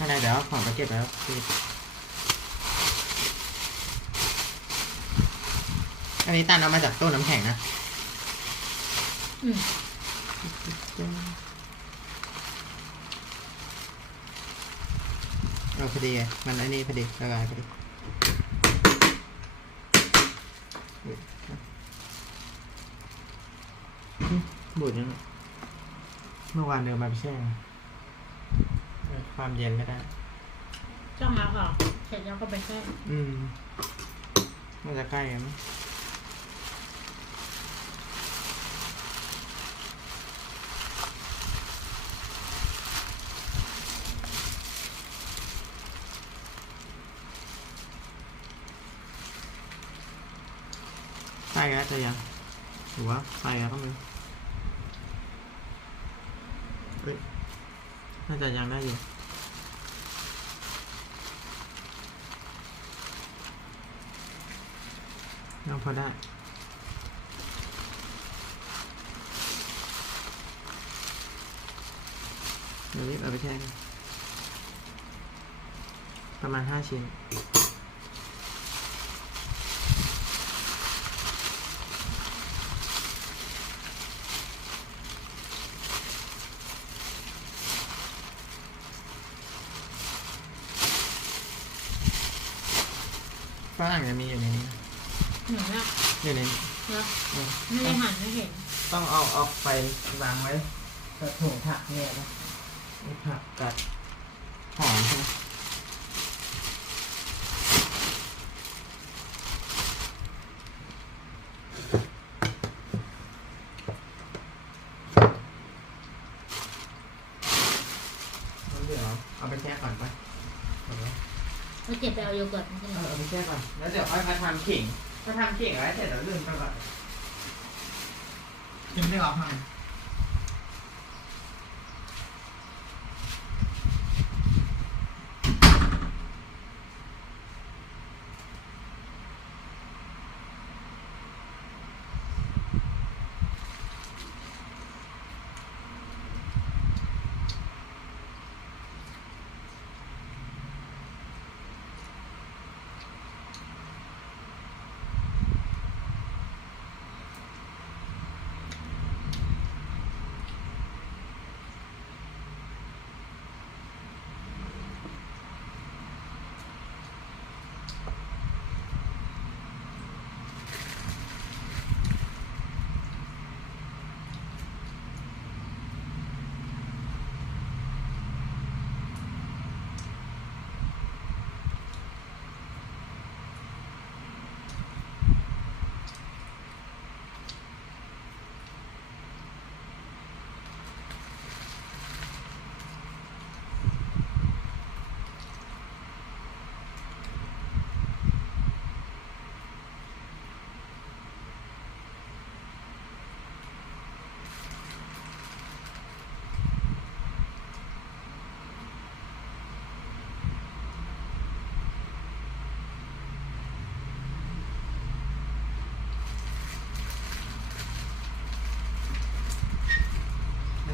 ข้างในเดี๋ยวของไปเก็บแล้วอันนี้ตันเอามาจากตู้น้ำแข็งนะพอดีไงมันไอ้นี่พอดีละลายพอดีบูดยังเมื่อวานเดินมาไปแช่ความเย็นไม่ได้จ้องมาค่ะเสร็จแล้วก็ไปแช่มันจะใกล้กันไหมใส่แล้วจะยังหรือว่าใส่แล้วต้องเลยน่าจะยังได้อยู่ยังพอได้เดี๋ยวรีบเอาไปแช่กันประมาณ5 ชิ้นฝรั่งจะมีอยู่ในนี้หนูเนี่ยอยู่ในนะไม่ได้หันไม่เห็นต้องเอาออกไปวางไว้กระถุงผักเนี่ยนะผักกัดหอมใช่ไหมเดี๋ยวเอาไปแช่ก่อนไปเราเก็บไปเอาโยเกิร์ตมาใช่ไหมเอาไปแช่ก่อนแล้วเดี๋ยวค่อยมาทำขิงถ้าทำขิงไว้เสร็จแล้วลืมไปก่อนยังไม่ได้ออกมา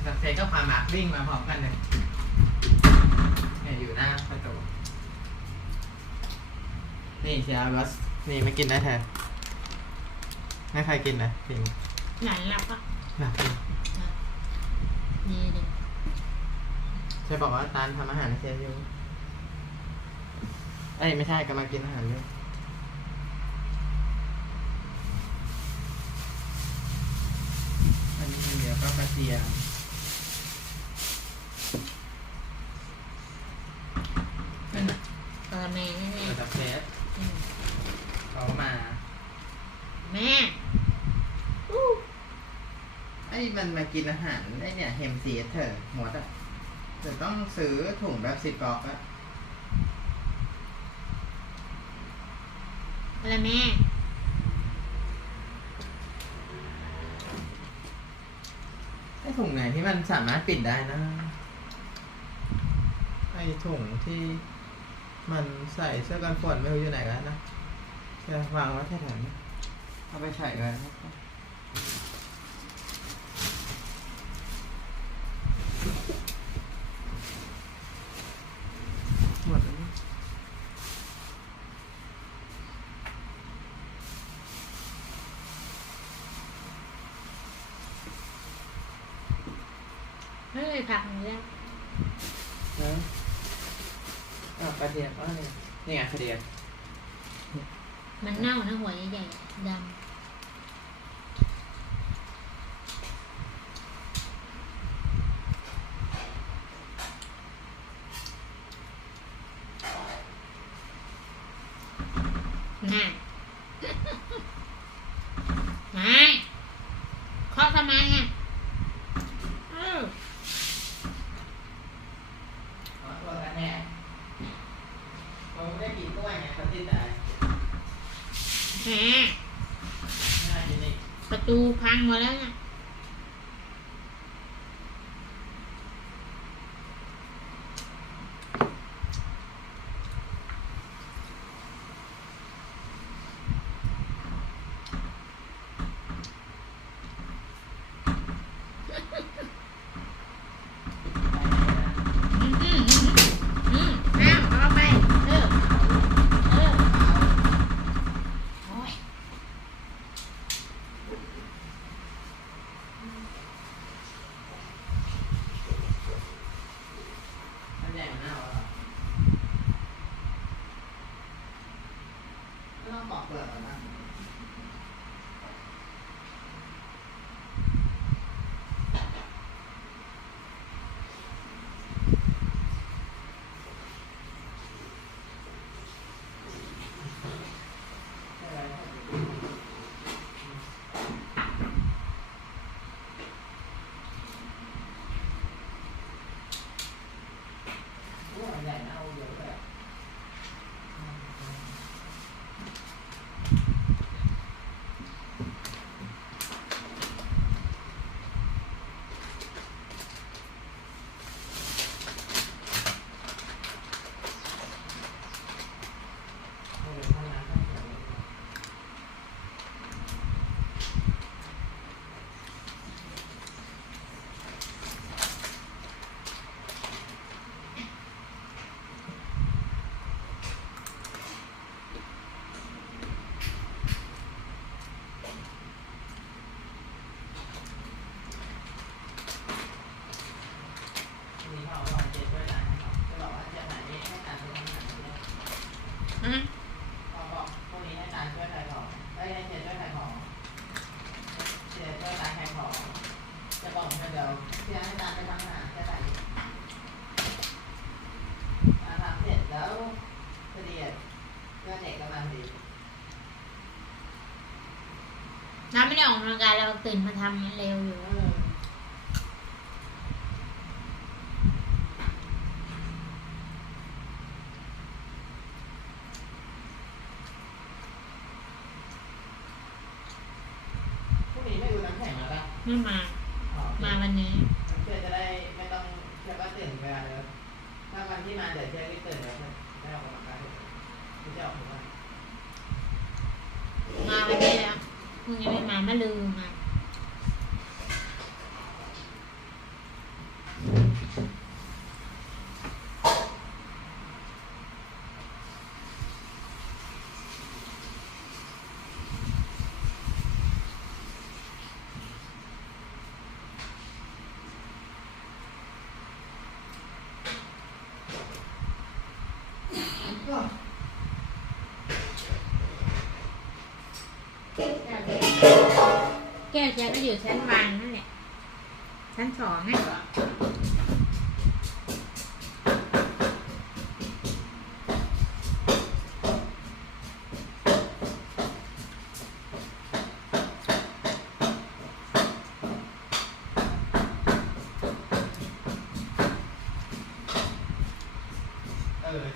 สังเกตก็พาหมากวิ่งมาพร้อมกันเลยเนี่ยอยู่หน้าประตูนี่เชียร์รสนี่ไม่กินได้แทนไม่ใครกินนะจริงไหนล่ะปะอยากกินนี่ดิเชฟบอกว่าตาลทำอาหารเชฟอยู่เอ้ยไม่ใช่กำลังกินอาหารอยู่อันนี้เดี๋ยวก็กระเทียมแม่แม่จากเฟสเขามาแม่ไอ้มันมากินอาหารไอ้เนี่ยเฮมซีเธอหมดอ่ะเธอต้องซื้อถุงแบบ10 กล่องอะอะไรแม่ไอ้ถุงไหนที่มันสามารถปิดได้นะไอ้ถุงที่มันใส่เสื้อกันฝนไม่รู้อยู่ไหนแล้วนะจะวางไว้แถวๆนี้เอาไปใส่กัน ยผักหนูแล้ว นะกระเทียมเนี่ยนี่ไงกระเทียม มันเน่านะหัวใหญ่ๆดำน่าไม่เคาะทำไมอ่ะตัวกันแน่เราไม่ได้กินด้วยไงเขาติดแต่ แหม ง่ายจริง ประตูพังหมดแล้วนะเอาไปโอ้ย มันใหญ่มากเลยไม่ต้องปอกเปลือกหรอกนะใหญ่นะเอาเยอะเลย มีเขาบอกเจ็บด้วยนะจะบอกว่าเจ็บไหนให้การช่วยทำหนังเนี่ยเขาบอกพวกนี้ให้การช่วยขายของให้เจ็บช่วยขายของเจ็บช่วยการขายของจะบอกเดี๋ยวเชื่อให้การไปทำหนังแค่ไหนทำเสร็จแล้วพอดีเพื่อนเด็กกำลังดี น้ำไม่ได้ออกกำลังกายเราตื่นมาทำเร็วอยู่พรุ่งนี้ไม่ดูน้ำแข็งแล้วป่ะ ไม่มา มาวันนี้ เชื่อจะได้ไม่ต้องเชื่อก็ตื่นเวลาเดิมถ้าวันที่มาเดี๋ยวเชื่อรีบตื่นแล้วได้ออกกำลังกายไม่จะออกทุกวัน มาวันนี้แล้วพรุ่งนี้ไม่มาไม่ลืมมาแก้วแกก็อยู่ชั้นวางนั่นแหละชั้น2อ่ะ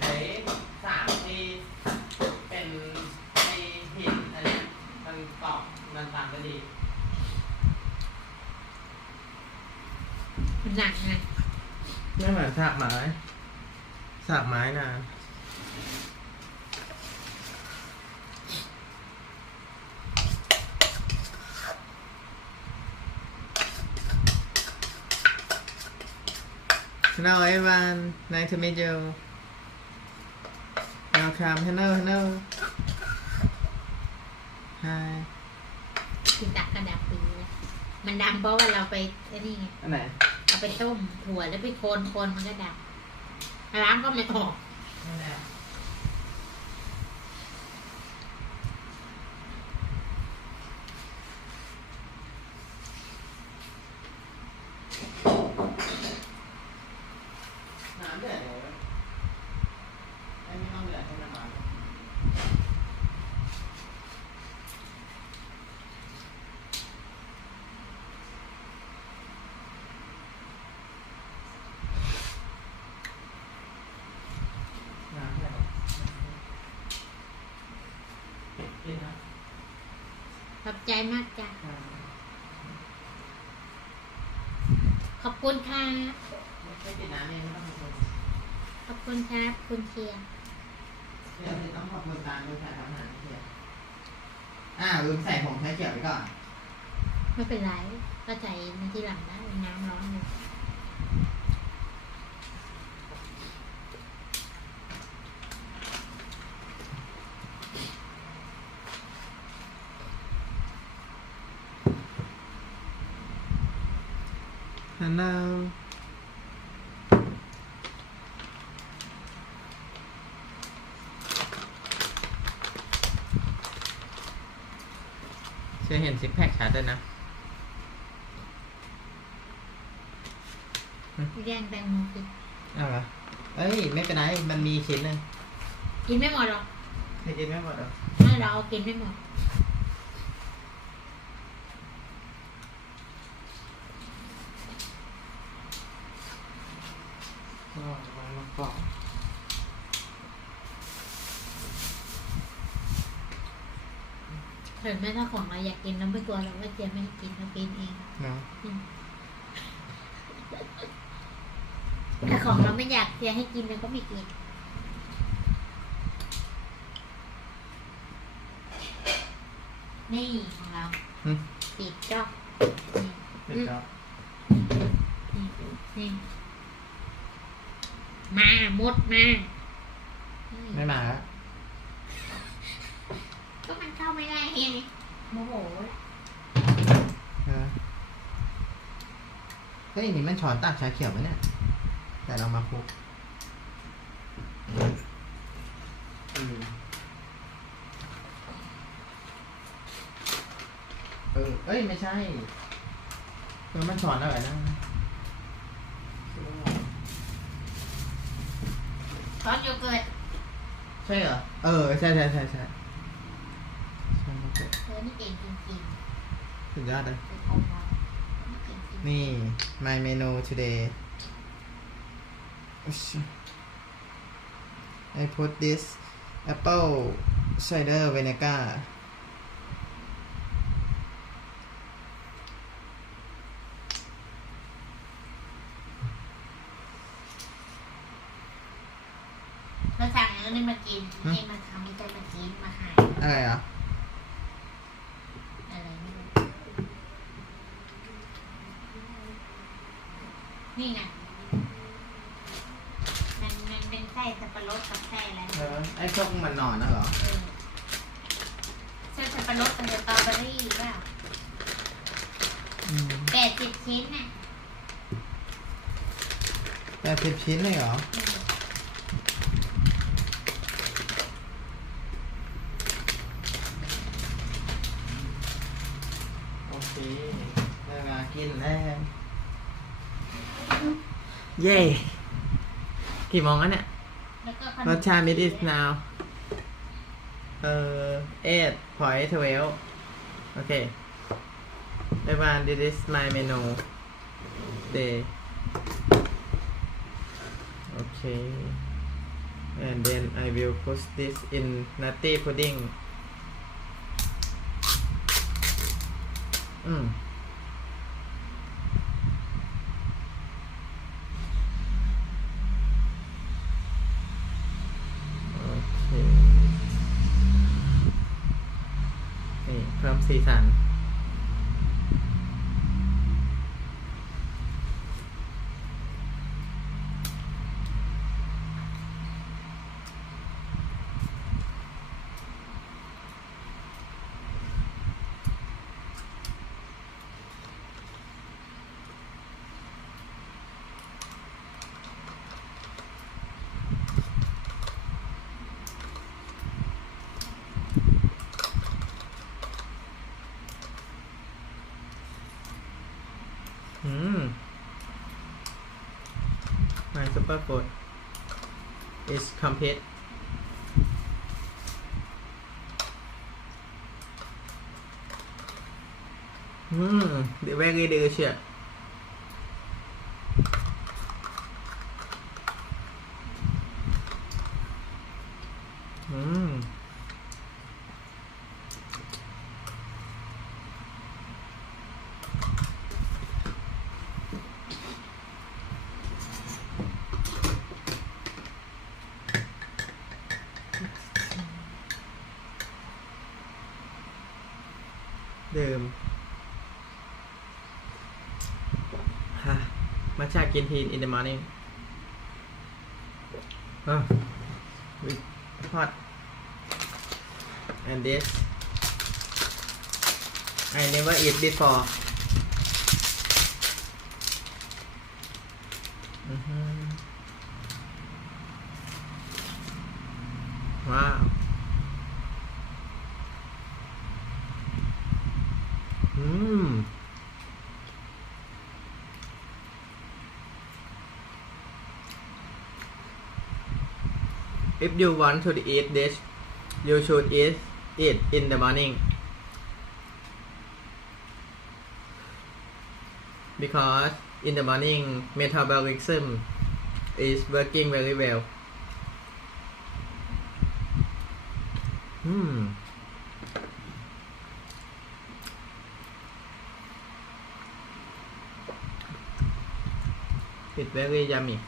ใช้3ที่เป็นไอหินอันเนี้ยมันตอกมันตามก็ดี หนักไง ไม่เหมือนสากไม้สากไม้นะHello everyone, nice to meet you. Welcome, hello. Hi. กินตักกระดับปีเลย มันดังเพราะว่าเราไปไอ้นี่ไง อันไหน เอาไปต้มถั่วแล้วไปโคนมันก็ดังล้างก็ไม่ออก นั่นแหละน้ำเดือดเลยไม่ต้องเดือดให้มันร้อนน้ำเดือดกินนะ ขอบใจมากจ้ะขอบคุณค่ะ ไม่กินน้ำเองไม่ต้องขอบคุณ ขอบคุณครับคุณเชียร์ เดี๋ยวต้องขอบคุณตามดูถ่ายทำอาหารเขียวลืมใส่ผงชาเขียวไปก่อน ไม่เป็นไรก็ใส่ในที่หลังได้น้ำร้อนอยู่ ฮัลโหลจะเห็นซิกแพคชัดเลยนะ แย่งแตงโมกิน เอาเหรอเอ้ย ไม่เป็นไร มันมีชิ้นนึง กินไม่หมดหรอก ไม่กินไม่หมดหรอ ไม่เราเอากินไม่หมด ก็มากรอก เห็นไหมถ้าของเราอยากกินเราไม่กลัวเราว่าเจียไม่ให้กินเรากินเอง เนาะ ถ้าของเราไม่อยากเจียให้กินเราก็ไม่กินนี่ของเราปิดจอกนี่ เป็นก็ นี่มาหมดมา ไม่มาแล้ว ก็มันเข้าไม่ได้ไงโมโห เฮ้ยนี่มันช้อนตักชาเขียวไหมเนี่ย แต่เรามาคลุกเอ้ยไม่ใช่มันช้อนอะไรนะ ช้อนโยเกิร์ต ใช่เหรอ ใช่ช้อนโยเกิร์ต นี่เก่งจริง สุดยอดเลย ๆเป็นของเรานี่เก่งจริง นี่ my menu today I put this apple cider vinegar เราสั่งอันนี้มากินให้มาทำไม่ใช่มากินมาหาย อะไรอ่ะ อะไรไม่รู้นี่ไงมันเป็นไส้สับปะรดกับไส้อะไร ไอ้พวกมันนอนนะเหรอ ไส้สับปะรดกับสตรอเบอรี่เปล่า80 ชิ้นน่ะ 80 ชิ้นเลยเหรอ โอเคได้เวลากินแล้วเย้กี่โมงแล้วเนี่ย แล้วก็ What time it is now 8:12 Okay everyone this is my menu day Okay and then I will put this in nutty pudding นี่เพิ่มสีสัน superfood is complete. Very delicious.ดื่มมัทฉะกินทีน in the morning with hot and this I never eat before. Wow. If you want to eat this, you should eat it in the morning because in the morning metabolism is working very well. It's very yummy.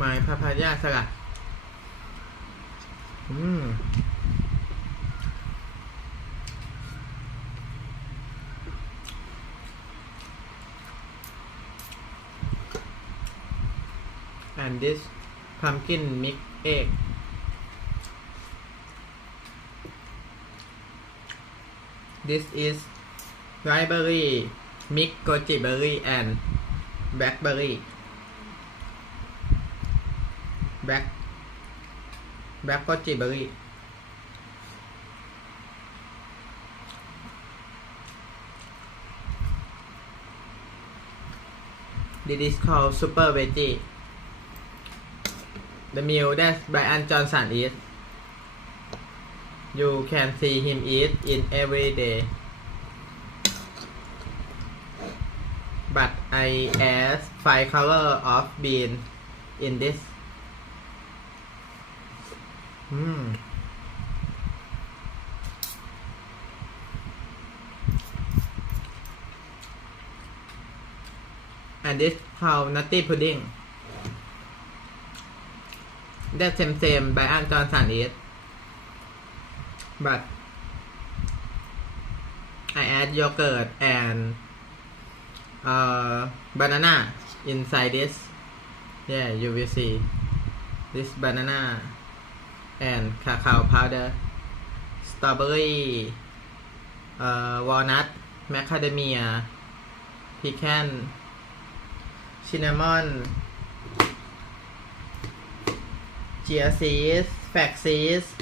My papaya salad. And this pumpkin mixed egg. This is raspberry, mixed goji berry and blackberry. Black goji berry. This is called super veggie. The meal that Brian Johnson eats. You can see him eat in every day. But I add 5 color of bean in this. And this called nutty pudding. That same Brian Johnson eat. But I add yogurt and banana inside this. Yeah, you will see this banana and cacao powder, strawberry, walnut, macadamia, pecan, cinnamon, chia seeds, flax seeds,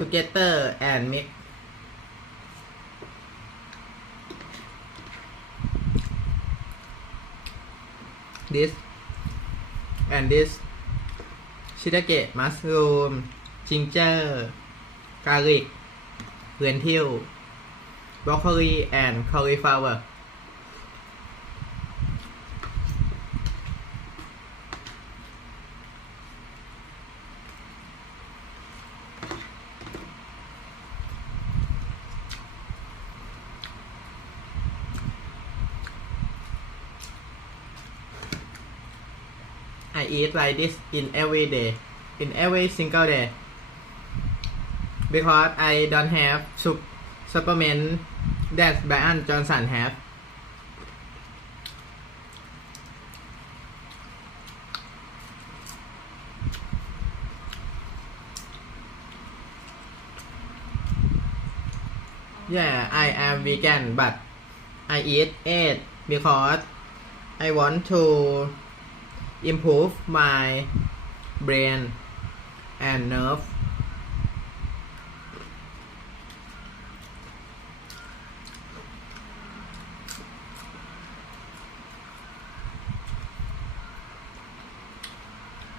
together and mix. This and this shiitake, mushroom, ginger, garlic, lentil, broccoli and cauliflower. I eat like this in every day, in every single day, because I don't have supplement that Brian Johnson have. Yeah, I am vegan, but I eat it because I want to improve my brain and nerve.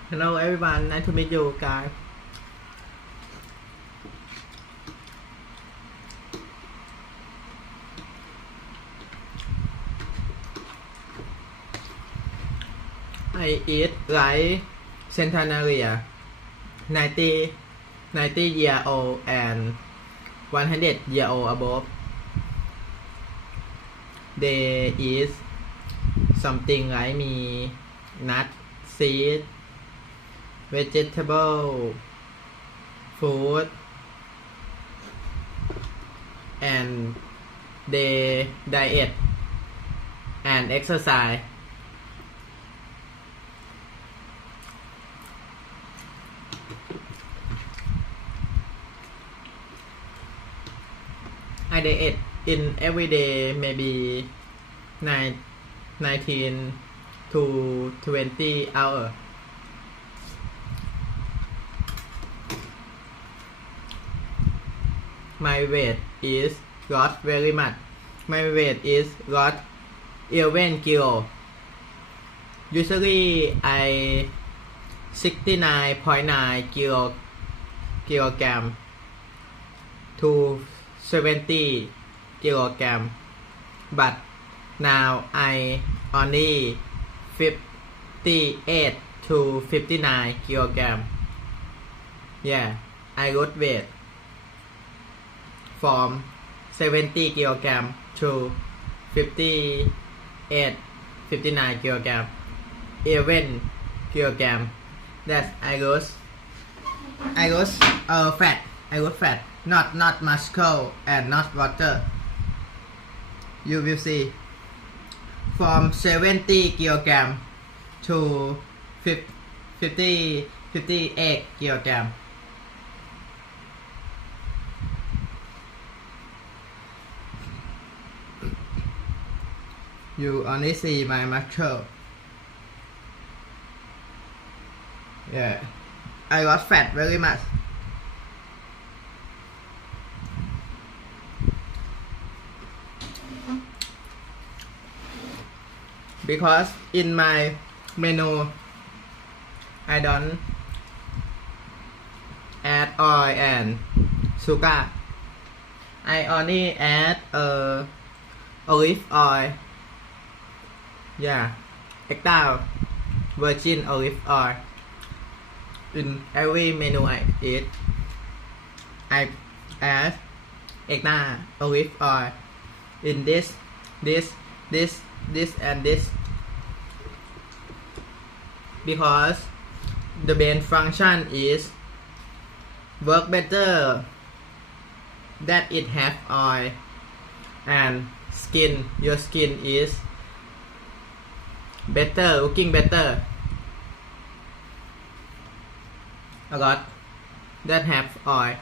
Hello everyone, nice to meet you guys. I eat like centenaria, 90 year old and 100 year old above. They eat something like me, nut, seed, vegetable, food, and they diet and exercise. I diet in every day maybe 19 to 20 hours. My weight is lost very much. My weight is lost 11 kilo. Usually I 69.9 kilogram to 70 kilogram, but now I only 58 to 59 kilogram. Yeah, I lose weight from 70 kilogram to 58 59 kilogram, 11 kilogram. That I lose fat, not muscle and not water. You will see from 70 kilogram to 58 kilogram. You only see my muscle. Yeah, I lost fat very much. Because in my menu I don't add oil and sugar. I only add olive oil. Yeah, extra virgin olive oil. In every menu I eat, I add extra olive oil in this and this, because the main function is work better that it have oil, and your skin is better, looking better a lot that have oil.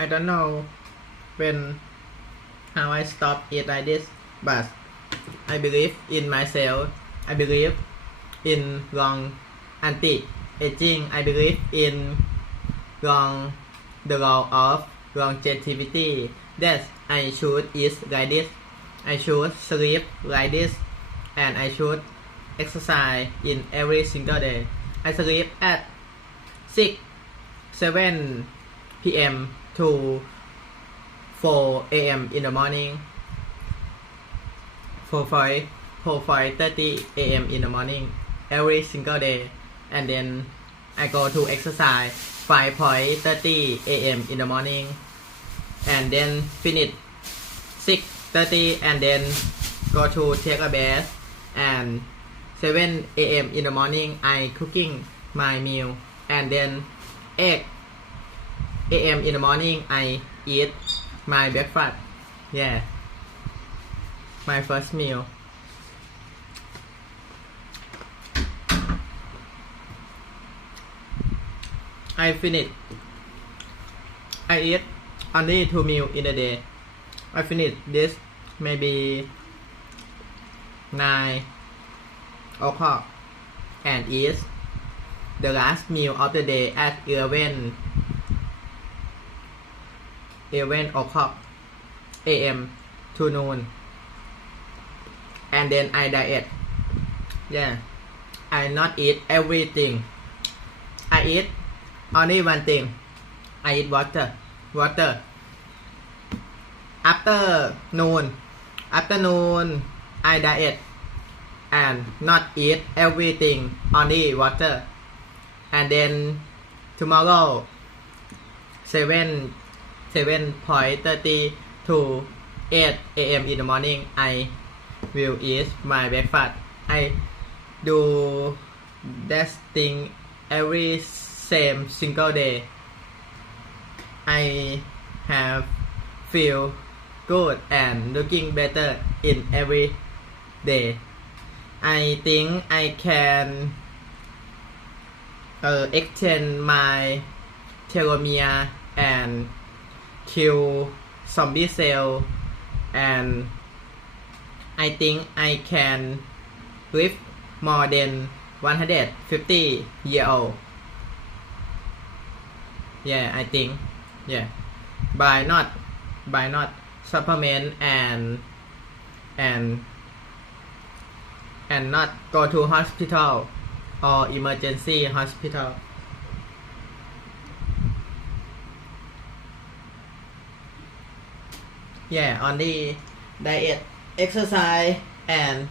I don't know when how I stop eat like this, but I believe in myself. I believe in long anti-aging. I believe in the law of longevity. That I should eat like this. I should sleep like this, and I should exercise in every single day. I sleep at 7 p.m. to 4 a.m. in the morning. 4:30 a.m. in the morning every single day, and then I go to exercise 5:30 a.m. in the morning, and then finish 6:30, and then go to take a bath, and 7 a.m. in the morning I cooking my meal, and then 8 a.m. in the morning I eat my breakfast. Yeah, my first meal. I finish. I eat only 2 meals in a day. I finish this maybe 9 o'clock and eat the last meal of the day at 11 o'clock a.m. to noon, and then I diet. Yeah, I not eat everything. I eat only one thing. I eat water. Afternoon I diet and not eat everything, only water, and then tomorrow 7:30 to 8 a.m. in the morning I will eat my breakfast. I do that thing every same single day. I have feel good and looking better in every day. I think I can extend my telomere and kill zombie cell, and I think I can live more than 150 years old. Yeah, I think. Yeah, by not supplement and not go to hospital or emergency hospital. Yeah, only diet, exercise, and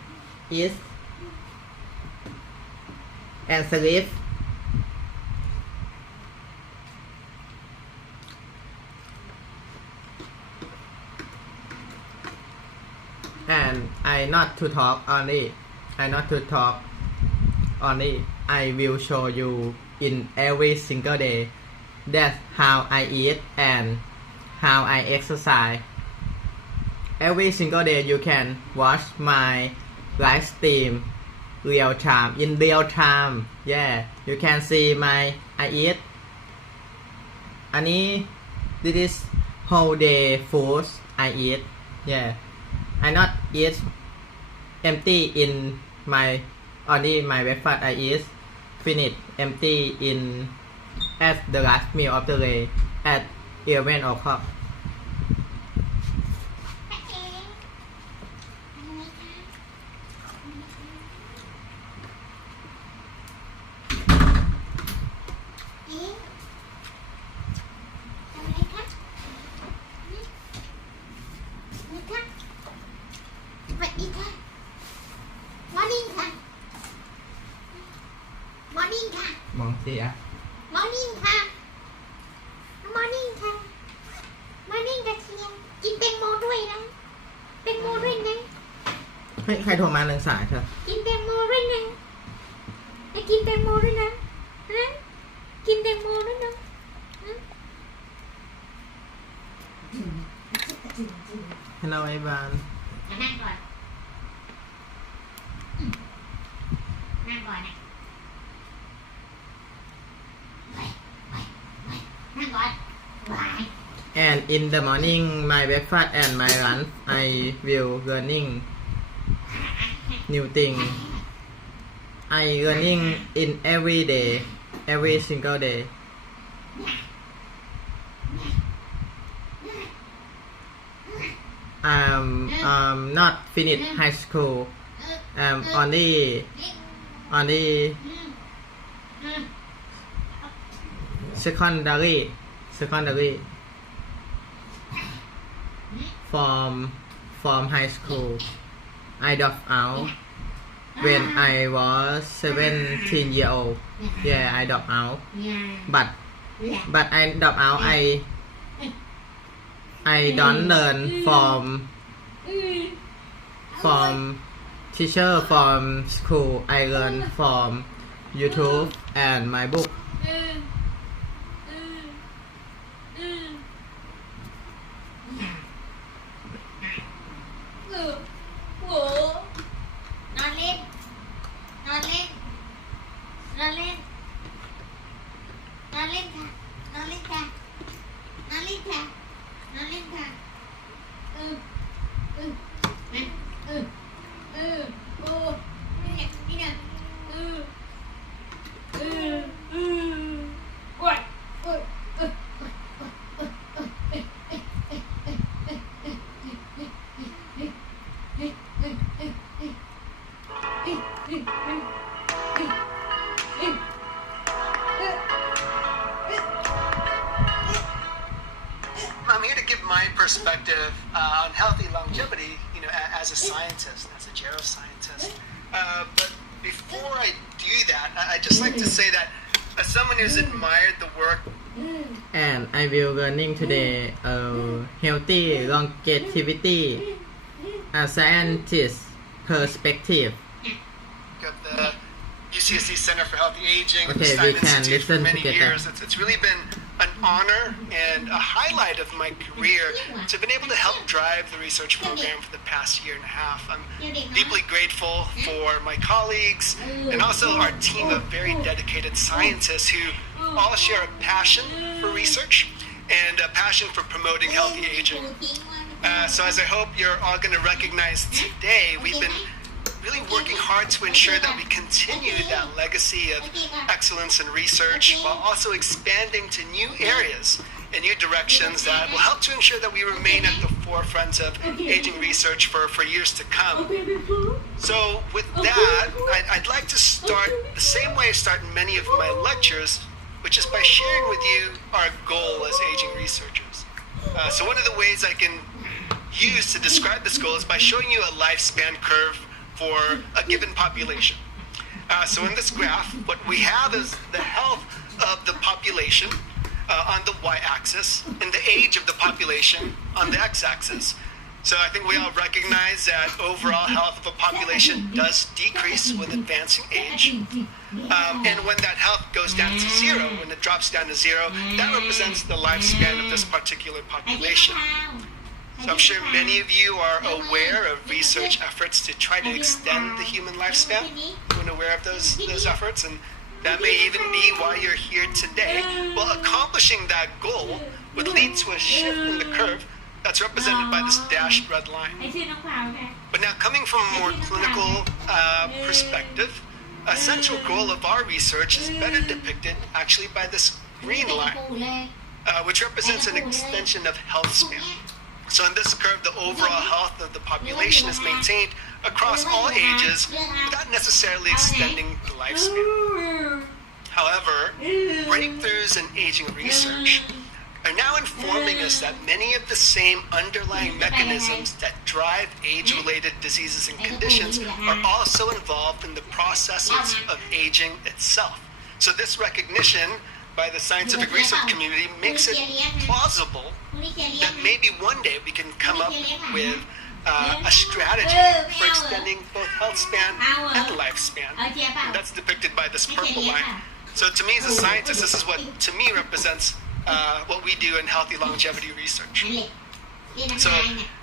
eat and sleep. And I not to talk only. I will show you in every single day. That's how I eat and how I exercise. Every single day you can watch my live stream in real time. Yeah, you can see my I eat. อันนี้ this is whole day food I eat. Yeah, I not eat empty in my only my breakfast. I eat finish empty in at the last meal of the day at 11 o'clock.มองเสีย Morning ค่ะ Morning ค่ะ Morning กระเทียมกินแตงโมด้วยนะแตงโมด้วยนะ ให้ใครโทรมาเรื่องสายเธอ กินแตงโมด้วยนะจะกินแตงโมด้วยนะฮะกินแตงโมด้วยนะฮัลโหลไอ้บาน นั่งก่อนนั่งก่อนนะนั่งก่อนวาย and in the morning my breakfast and my lunch I will learning new thing I learning in every day every single day not finished high school only secondary from high school I dropped out when I was 17 years old yeah I dropped out but I dropped out I don't learn from teacher from school I learn from YouTube and my bookนอนเล่นนอนเล่นนอนเล่นนอนเล่นค่ะนอนเล่นค่ะนอนเล่นค่ะนอนเล่นค่ะนะโอ้นี่นะโอ้ยI'm here to give my perspective on healthy longevity, as a scientist, as a geroscientist. But before I do that, I'd just like to say that as someone who's admired the work and I will learning today healthy longevity a scientist perspective of the UCSC Center for Healthy Aging, Okay, the we Stein can Institute for listen many together. years. It's really been an honor and a highlight of my career to have been able to help drive the research program for the past year and a half. I'm deeply grateful for my colleagues and also our team of very dedicated scientists who all share a passion for research and a passion for promoting healthy aging. So as I hope you're all going to recognize today, we've been really working hard to ensure that we continue that legacy of excellence in research while also expanding to new areas and new directions that will help to ensure that we remain at the forefront of aging research for years to come. So with that, I'd like to start the same way I start in many of my lectures, which is by sharing with you our goal as aging researchers. So one of the ways I can use to describe this goal is by showing you a lifespan curve for a given population. So in this graph, what we have is the health of the population on the y-axis and the age of the population on the x-axis. So I think we all recognize that overall health of a population does decrease with advancing age. And when that health goes down to zero, when it drops down to zero, that represents the lifespan of this particular population. So I'm sure many of you are aware of research efforts to try to extend the human lifespan. You're aware of those efforts, and that may even be why you're here today. Well, accomplishing that goal would lead to a shift in the curve that's represented by this dashed red line. But now, coming from a more clinical perspective, a central goal of our research is better depicted actually by this green line, which represents an extension of health span. So in this curve, the overall health of the population is maintained across all ages without necessarily extending the lifespan. However, breakthroughs in aging research are now informing us that many of the same underlying mechanisms that drive age-related diseases and conditions are also involved in the processes of aging itself. So this recognition by the scientific research community makes it plausible that maybe one day we can come up with a strategy for extending both health span and lifespan. And that's depicted by this purple line. So to me as a scientist, this is what to me represents what we do in healthy longevity research. So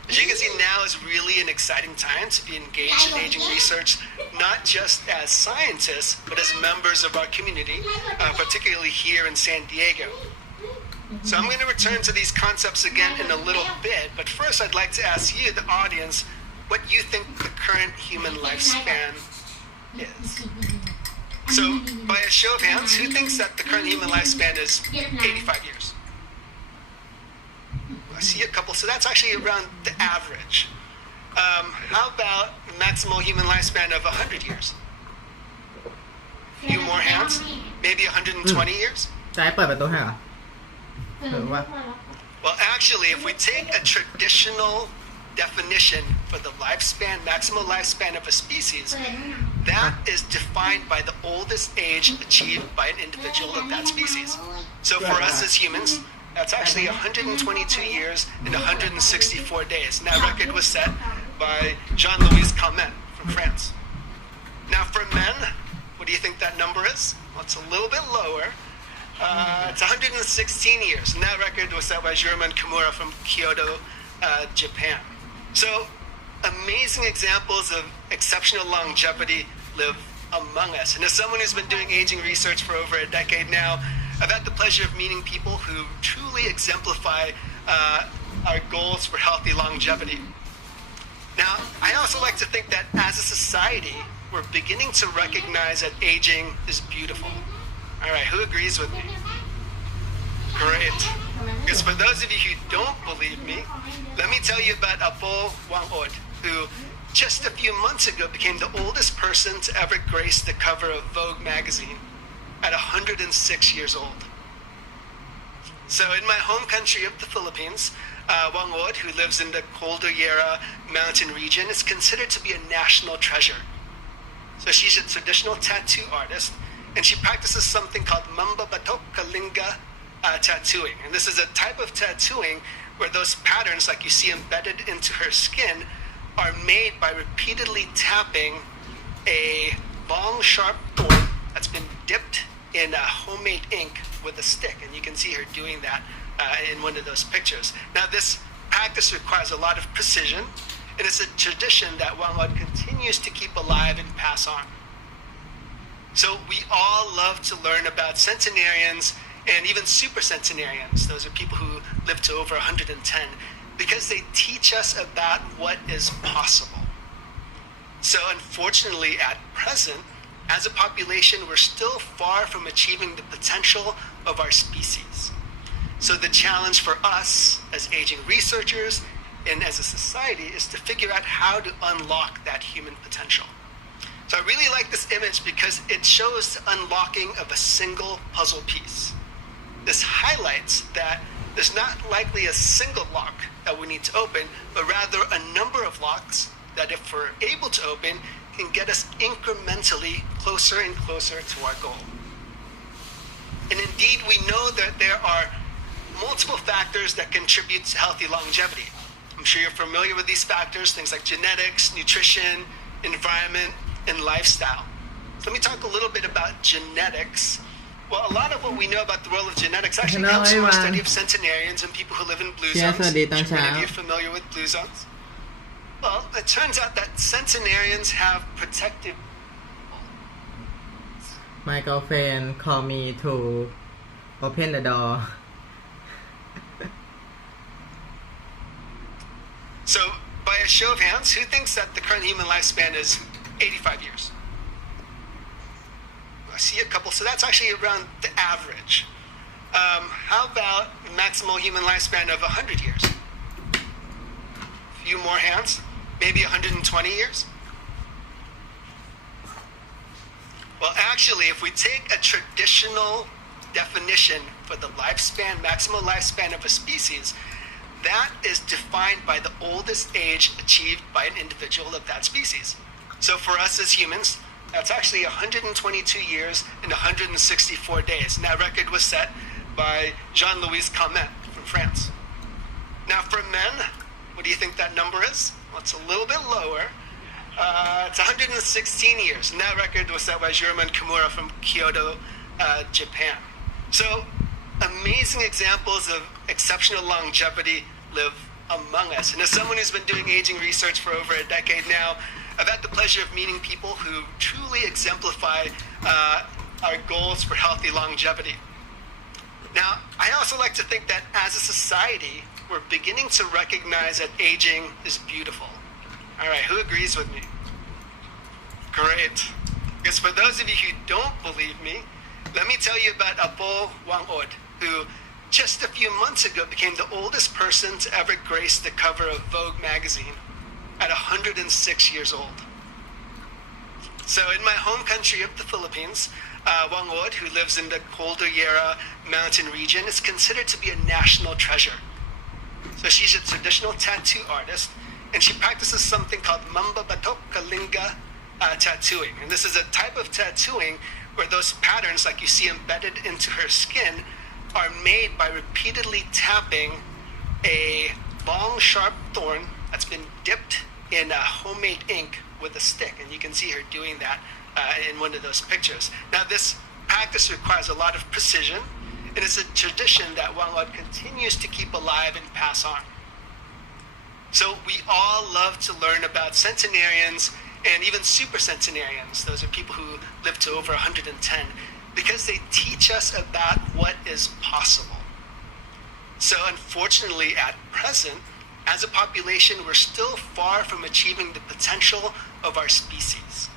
as you can see, now is really an exciting time to be engaged in aging research, not just as scientists, but as members of our community, particularly here in San Diego. So I'm going to return to these concepts again in a little bit, but first I'd like to ask you, the audience, what you think the current human lifespan is. So, by a show of hands, who thinks that the current human lifespan is 85 years? I see a couple, so that's actually around the average. How about maximal human lifespan of 100 years? Few more hands? Maybe 120 years? จะให้เปิดประตูให้เหรอหรือว่า Well, actually, if we take a traditional definition for the lifespan, maximal lifespan of a species, that is defined by the oldest age achieved by an individual of that species. So for us as humans, that's actually 122 years and 164 days. And that record was set by Jean-Louis Calment from France. Now for men, what do you think that number is? Well, it's a little bit lower. It's 116 years, and that record was set by Jurman Kimura from Kyoto, Japan. So, amazing examples of exceptional longevity live among us. And as someone who's been doing aging research for over a decade now, I've had the pleasure of meeting people who truly exemplify our goals for healthy longevity. Now, I also like to think that as a society, we're beginning to recognize that aging is beautiful. All right, who agrees with me? Great. Because for those of you who don't believe me, let me tell you about Apo Wang-od, who just a few months ago became the oldest person to ever grace the cover of Vogue magazine at 106 years old. So in my home country of the Philippines, Wang-od, who lives in the Cordillera mountain region, is considered to be a national treasure. So she's a traditional tattoo artist, and she practices something called Mamba Batok Kalinga tattooing. And this is a type of tattooing where those patterns, like you see embedded into her skin, are made by repeatedly tapping a long, sharp thorn that's been dipped in a homemade ink with a stick. And you can see her doing that in one of those pictures. Now, this practice requires a lot of precision, and it's a tradition that Wang-od continues to keep alive and pass on. So we all love to learn about centenarians and even supercentenarians. Those are people who live to over 110 because they teach us about what is possible. So unfortunately, at present, as a population, we're still far from achieving the potential of our species. So the challenge for us as aging researchers and as a society is to figure out how to unlock that human potential. So I really like this image because it shows the unlocking of a single puzzle piece. This highlights that there's not likely a single lock that we need to open, but rather a number of locks that, if we're able to open, can get us incrementally closer and closer to our goal. And indeed, we know that there are multiple factors that contribute to healthy longevity. I'm sure you're familiar with these factors, things like genetics, nutrition, environment, and lifestyle. So let me talk a little bit about genetics. Well, a lot of what we know about the role of genetics actually comes from our study of centenarians and people who live in blue zones. Are many of you familiar with blue zones? Well, it turns out that centenarians have protective... My girlfriend called me to open the door. So, by a show of hands, who thinks that the current human lifespan is 85 years? I see a couple, so that's actually around the average. How about maximal human lifespan of 100 years? Few more hands? Maybe 120 years? Well, actually, if we take a traditional definition for the lifespan, maximal lifespan of a species, that is defined by the oldest age achieved by an individual of that species. So for us as humans, that's actually 122 years and 164 days. And that record was set by Jean-Louis Calment from France. Now for men, what do you think that number is? Well, it's a little bit lower. It's 116 years. And that record was set by Jurman Kimura from Kyoto, Japan. So amazing examples of exceptional longevity live among us. And as someone who's been doing aging research for over a decade now, I've had the pleasure of meeting people who truly exemplify our goals for healthy longevity. Now, I also like to think that as a society, we're beginning to recognize that aging is beautiful. All right, who agrees with me? Great. Because for those of you who don't believe me, let me tell you about Apo Wangod, who just a few months ago became the oldest person to ever grace the cover of Vogue magazine at 106 years old. So in my home country of the Philippines, Wangod, who lives in the Cordillera mountain region, is considered to be a national treasure. So she's a traditional tattoo artist, and she practices something called Mamba Batok Kalinga tattooing. And this is a type of tattooing where those patterns, like you see embedded into her skin, are made by repeatedly tapping a long, sharp thorn that's been dipped in homemade ink with a stick. And you can see her doing that in one of those pictures. Now, this practice requires a lot of precision, and it's a tradition that Wangod continues to keep alive and pass on. So we all love to learn about centenarians and even super centenarians. Those are people who live to over 110, because they teach us about what is possible. So unfortunately, at present, as a population, we're still far from achieving the potential of our species.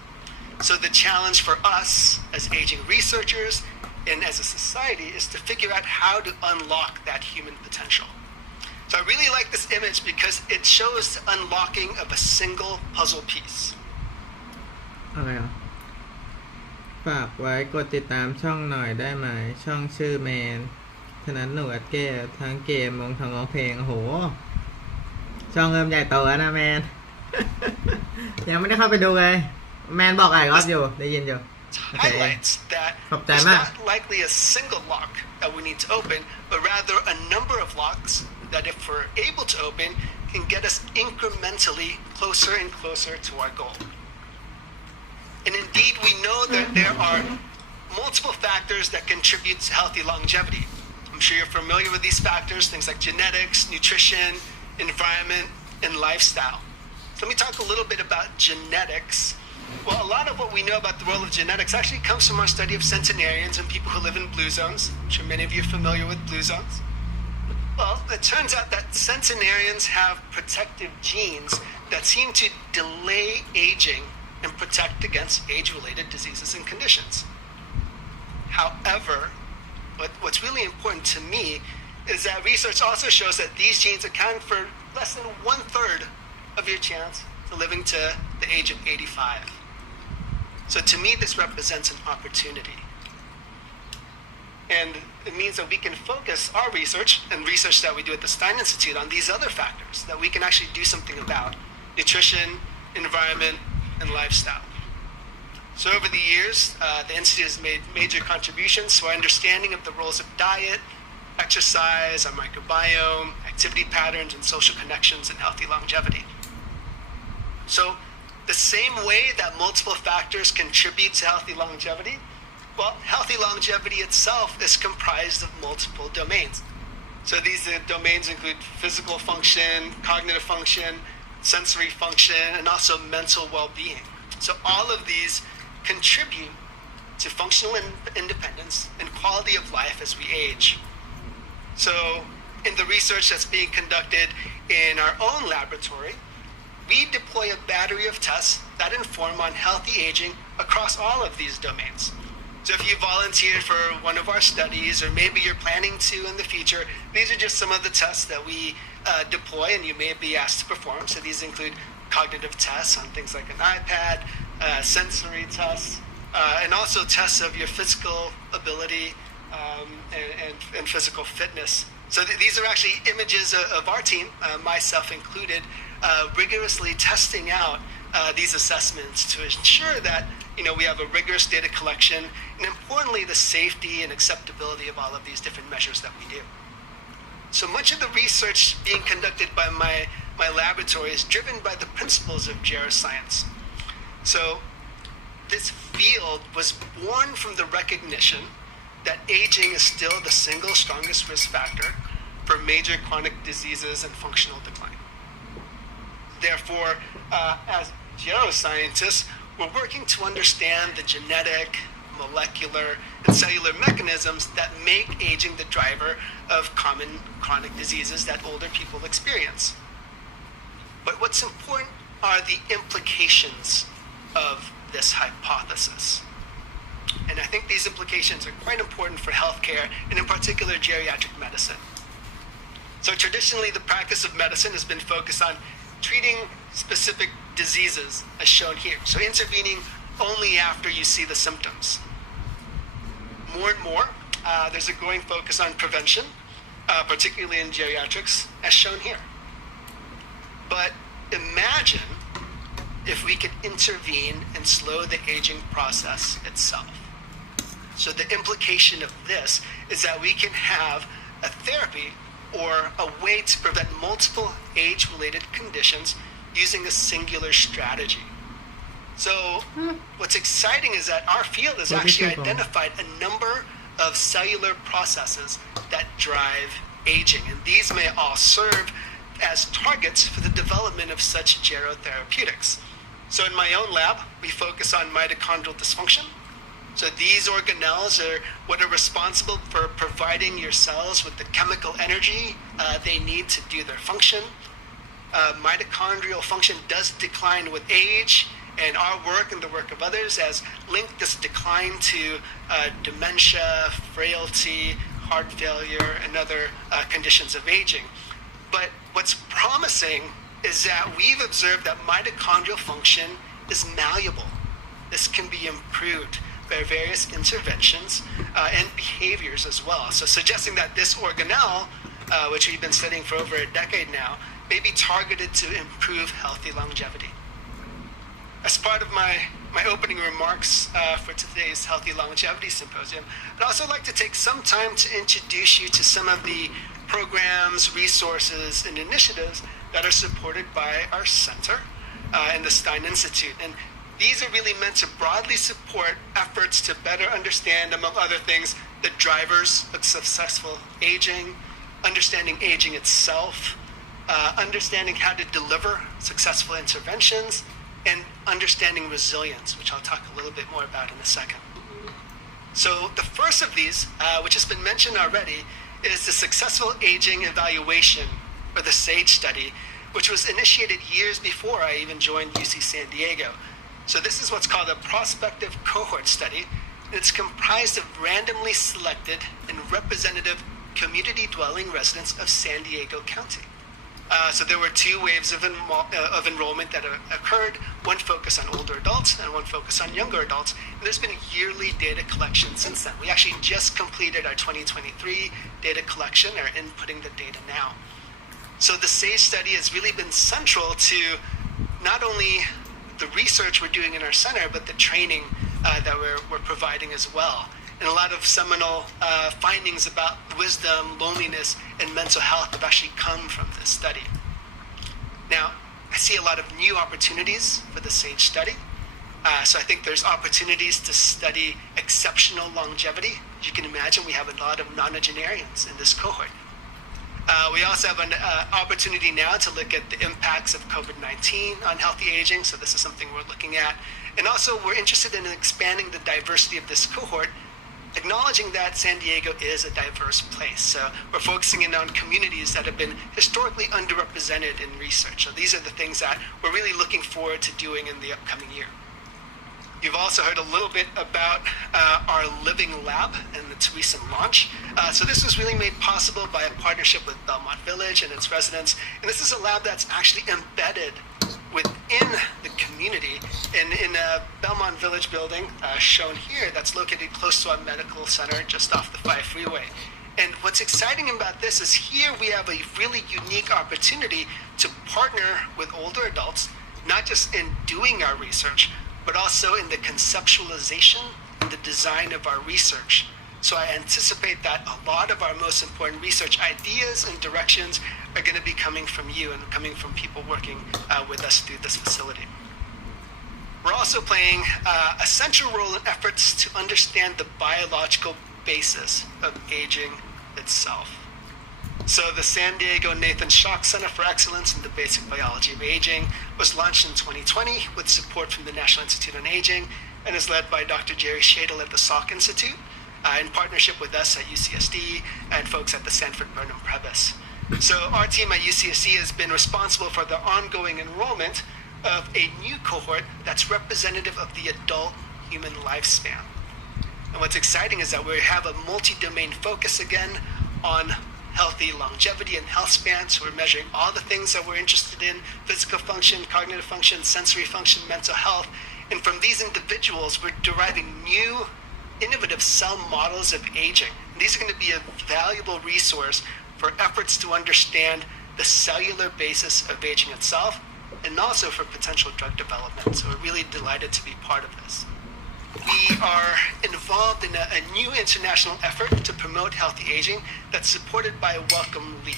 So the challenge for us as aging researchers and as a society is to figure out how to unlock that human potential. So I really like this image because it shows the unlocking of a single puzzle piece. อะไรอ่ะฝากไว้กดติดตามช่องหน่อยได้ไหมช่องชื่อแมนฉะนั้นหนูอัดเกมทั้งเกมวงทั้งร้องเพลงโอ้โหช่องเริ่มใหญ่โตแล้วนะแมน ยังไม่ได้เข้าไปดูเลยแมนบอกหลายรอบอยู่ได้ยินอยู่ Highlights that it's not likely a single lock that we need to open, but rather a number of locks that, if we're able to open, can get us incrementally closer and closer to our goal. And indeed, we know that there are multiple factors that contribute to healthy longevity. I'm sure you're familiar with these factors, things like genetics, nutrition, environment, and lifestyle. So let me talk a little bit about genetics. Well, a lot of what we know about the role of genetics actually comes from our study of centenarians and people who live in blue zones. I'm sure many of you are familiar with blue zones. Well, it turns out that centenarians have protective genes that seem to delay aging and protect against age-related diseases and conditions. However, what's really important to me is that research also shows that these genes account for less than 1/3 of your chance to living to the age of 85. So to me, this represents an opportunity. And it means that we can focus our research and research that we do at the Stein Institute on these other factors that we can actually do something about: nutrition, environment, and lifestyle. So over the years, the Institute has made major contributions to our understanding of the roles of diet, exercise, our microbiome, activity patterns, and social connections in healthy longevity. So the same way that multiple factors contribute to healthy longevity, well, healthy longevity itself is comprised of multiple domains. So these domains include physical function, cognitive function, sensory function, and also mental well-being. So all of these contribute to functional independence and quality of life as we age. So in the research that's being conducted in our own laboratory, we deploy a battery of tests that inform on healthy aging across all of these domains. So if you volunteered for one of our studies, or maybe you're planning to in the future, these are just some of the tests that we deploy and you may be asked to perform. So these include cognitive tests on things like an iPad, sensory tests, and also tests of your physical ability and physical fitness. So these are actually images of our team, myself included, rigorously testing out these assessments to ensure that we have a rigorous data collection, and importantly, the safety and acceptability of all of these different measures that we do. So much of the research being conducted by my laboratory is driven by the principles of geroscience. So this field was born from the recognition that aging is still the single strongest risk factor for major chronic diseases and functional decline. Therefore, as geroscientists, we're working to understand the genetic, molecular, and cellular mechanisms that make aging the driver of common chronic diseases that older people experience. But what's important are the implications of this hypothesis. And I think these implications are quite important for healthcare, and in particular geriatric medicine. So traditionally, the practice of medicine has been focused on treating specific diseases, as shown here. So intervening only after you see the symptoms. More and more, there's a growing focus on prevention, particularly in geriatrics, as shown here. But imagine if we could intervene and slow the aging process itself. So the implication of this is that we can have a therapy or a way to prevent multiple age-related conditions using a singular strategy. So what's exciting is that our field has actually identified a number of cellular processes that drive aging, and these may all serve as targets for the development of such gerotherapeutics. So in my own lab, we focus on mitochondrial dysfunction. So these organelles are what are responsible for providing your cells with the chemical energy they need to do their function. Mitochondrial function does decline with age, and our work and the work of others has linked this decline to dementia, frailty, heart failure, and other conditions of aging. But what's promising is that we've observed that mitochondrial function is malleable. This can be improved by various interventions and behaviors as well. So suggesting that this organelle, which we've been studying for over a decade now, may be targeted to improve healthy longevity. As part of my opening remarks for today's Healthy Longevity Symposium, I'd also like to take some time to introduce you to some of the programs, resources, and initiatives that are supported by our center and the Stein Institute. And these are really meant to broadly support efforts to better understand, among other things, the drivers of successful aging, understanding aging itself, understanding how to deliver successful interventions, and understanding resilience, which I'll talk a little bit more about in a second. So the first of these, which has been mentioned already, is the Successful Aging Evaluation, or the SAGE study, which was initiated years before I even joined UC San Diego. So this is what's called a prospective cohort study, and it's comprised of randomly selected and representative community-dwelling residents of San Diego County. So there were two waves of enrollment that occurred, one focused on older adults and one focused on younger adults. And there's been a yearly data collection since then. We actually just completed our 2023 data collection, or inputting the data now. So the SAGE study has really been central to not only the research we're doing in our center, but the training that we're providing as well. And a lot of seminal findings about wisdom, loneliness, and mental health have actually come from this study. Now, I see a lot of new opportunities for the SAGE study. So I think there's opportunities to study exceptional longevity. As you can imagine, we have a lot of nonagenarians in this cohort. We also have an opportunity now to look at the impacts of COVID-19 on healthy aging. So this is something we're looking at. And also, we're interested in expanding the diversity of this cohort, acknowledging that San Diego is a diverse place. So we're focusing in on communities that have been historically underrepresented in research. So these are the things that we're really looking forward to doing in the upcoming year. You've also heard a little bit about our Living Lab and its recent launch. So this was really made possible by a partnership with Belmont Village and its residents. And this is a lab that's actually embedded within the community in a Belmont Village building shown here that's located close to our medical center just off the 5 freeway. And what's exciting about this is here we have a really unique opportunity to partner with older adults, not just in doing our research, but also in the conceptualization and the design of our research. So I anticipate that a lot of our most important research ideas and directions are going to be coming from you and coming from people working with us through this facility. We're also playing a central role in efforts to understand the biological basis of aging itself. So the San Diego Nathan Schock Center for Excellence in the Basic Biology of Aging was launched in 2020 with support from the National Institute on Aging, and is led by Dr. Jerry Shadle at the Salk Institute in partnership with us at UCSD and folks at the Sanford Burnham Previs. So our team at UCSD has been responsible for the ongoing enrollment of a new cohort that's representative of the adult human lifespan. And what's exciting is that we have a multi-domain focus again on healthy longevity and health span. So we're measuring all the things that we're interested in: physical function, cognitive function, sensory function, mental health. And from these individuals, we're deriving new innovative cell models of aging. And these are going to be a valuable resource for efforts to understand the cellular basis of aging itself, and also for potential drug development. So we're really delighted to be part of this. We are involved in a new international effort to promote healthy aging that's supported by Welcome Leap.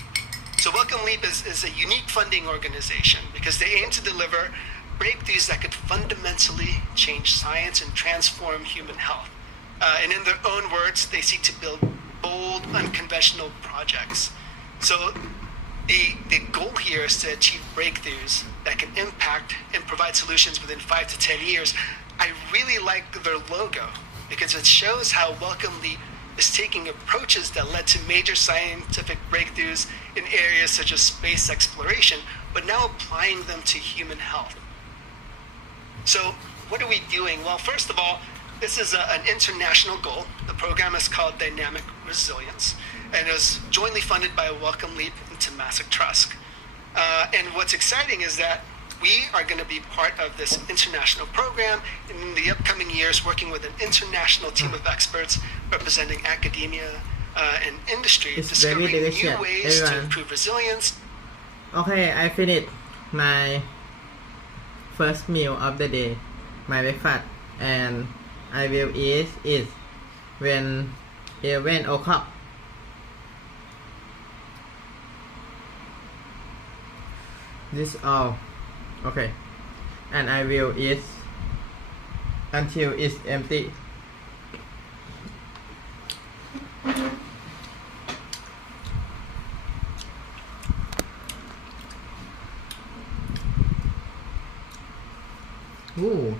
So Welcome Leap is a unique funding organization because they aim to deliver breakthroughs that could fundamentally change science and transform human health. And in their own words, they seek to build bold, unconventional projects. So the goal here is to achieve breakthroughs that can impact and provide solutions within 5 to 10 years. I really like their logo because it shows how Welcome Leap is taking approaches that led to major scientific breakthroughs in areas such as space exploration, but now applying them to human health. So what are we doing? Well, first of all, this is an international goal. The program is called Dynamic Resilience, and it was jointly funded by Welcome Leap and Temasek Trust. And what's exciting is that we are going to be part of this international program in the upcoming years, working with an international team of experts representing academia and industry, It's discovering very new delicious, ways to everyone. improve resilience. Okay, I finished my first meal of the day, my breakfast, and I will eat it when 11 o'clock. This all. Okay. And I will eat until it's empty. Ooh.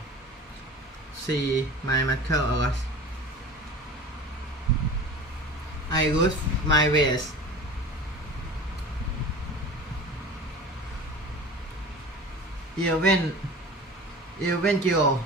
See my muscle a lot. I lose my weight. Even kilo.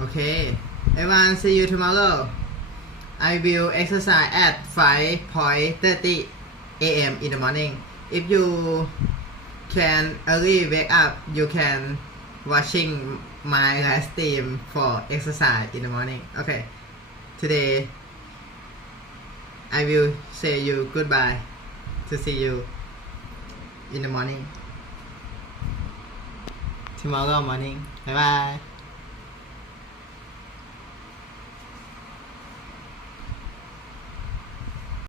Okay, everyone, see you tomorrow. I will exercise at 5:30 a.m. in the morning. If you can early wake up, you can watching my live stream for exercise in the morning. Okay, today I will say you goodbye to see you in the morning. Tomorrow morning. Bye bye.